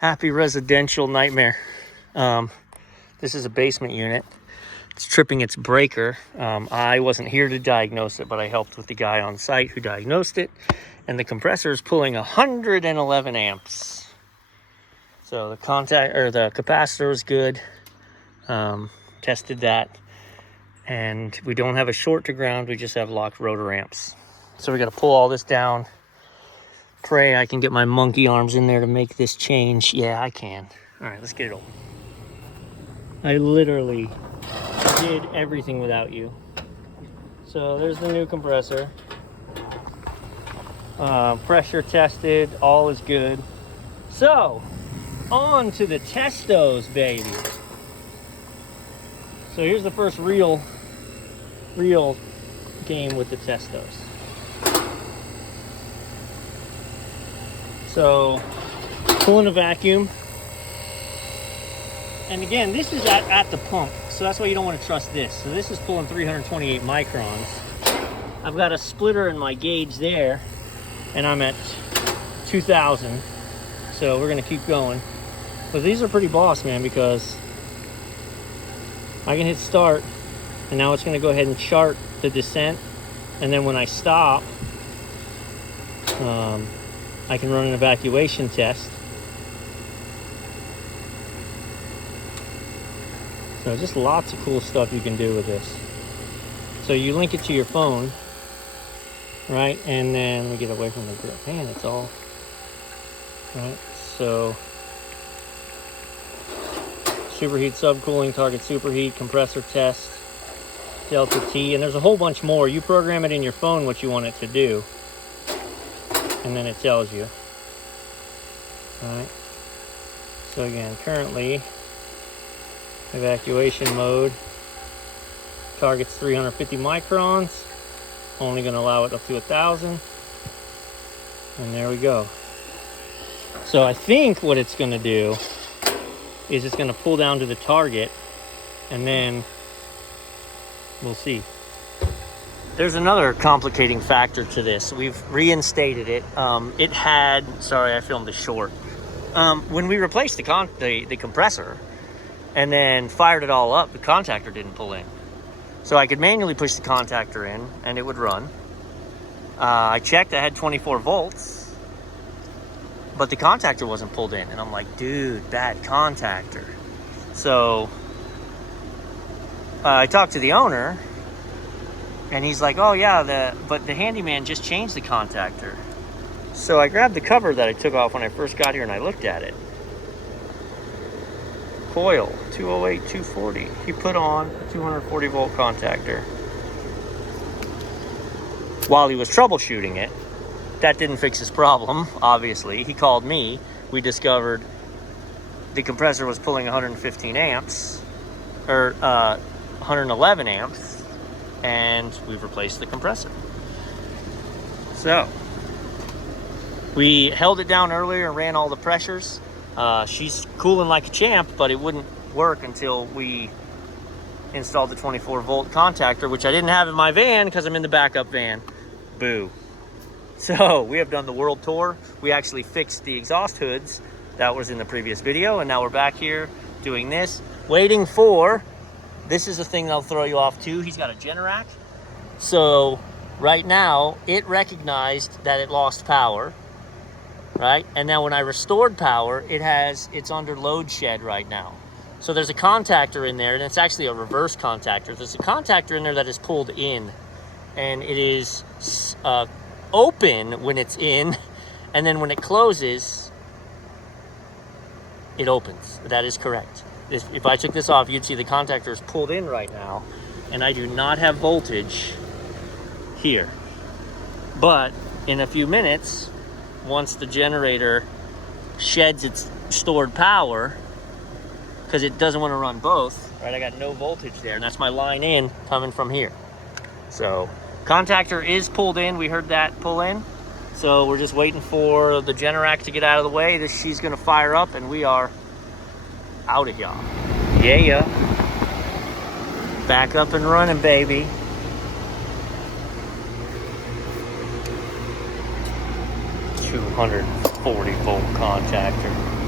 Happy residential nightmare. This is a basement unit. It's tripping its breaker. I wasn't here to diagnose it, but I helped with the guy on site who diagnosed it. And the compressor is pulling 111 amps. So the capacitor is good. Tested that. And we don't have a short to ground. We just have locked rotor amps. So we got to pull all this down. Pray I can get my monkey arms in there to make this change. Yeah, I can. All right, let's get it open. I literally did everything without you. So there's the new compressor. Pressure tested, all is good. So, on to the testos, baby. So here's the first real game with the testos. So, pulling a vacuum. And again, this is at the pump, so that's why you don't want to trust this. So this is pulling 328 microns. I've got a splitter in my gauge there, and I'm at 2,000. So we're gonna keep going. But these are pretty boss, man, because I can hit start, and now it's gonna go ahead and chart the descent. And then when I stop, I can run an evacuation test. So just lots of cool stuff you can do with this. So you link it to your phone, right? And then let me get away from the grill. Man, it's all right. So superheat, subcooling, target superheat, compressor test, delta T, and there's a whole bunch more. You program it in your phone what you want it to do, and then it tells you. All right. So again, currently evacuation mode, target's 350 microns, only going to allow it up to 1,000, and there we go. So I think what it's going to do is it's going to pull down to the target, and then we'll see. There's another complicating factor to this. We've reinstated it. It had, sorry, I filmed this short. When we replaced the compressor and then fired it all up, the contactor didn't pull in. So I could manually push the contactor in and it would run. I checked, I had 24 volts, but the contactor wasn't pulled in. And I'm like, dude, bad contactor. So I talked to the owner, and he's like, oh yeah, but the handyman just changed the contactor. So I grabbed the cover that I took off when I first got here and I looked at it. Coil 208 240. He put on a 240 volt contactor while he was troubleshooting it. That didn't fix his problem, obviously. He called me. We discovered the compressor was pulling 115 amps, or 111 amps, and we've replaced the compressor. So we held it down earlier and ran all the pressures. She's cooling like a champ, but it wouldn't work until we installed the 24 volt contactor, which I didn't have in my van because I'm in the backup van. Boo. So we have done the world tour. We actually fixed the exhaust hoods. That was in the previous video, and now we're back here doing this, waiting for, this is a thing that'll throw you off too. He's got a Generac. So right now it recognized that it lost power, right? And now when I restored power, it's under load shed right now. So there's a contactor in there, and it's actually a reverse contactor. There's a contactor in there that is pulled in, and it is open when it's in, and then when it closes, it opens. That is correct. If I took this off, you'd see the contactor is pulled in right now, and I do not have voltage here. But in a few minutes, once the generator sheds its stored power, because it doesn't want to run both, right? I got no voltage there, and that's my line in coming from here. So contactor is pulled in. We heard that pull in. So we're just waiting for the Generac to get out of the way. She's going to fire up, and we are out of here. Yeah. Back up and running, baby. 240 volt contactor.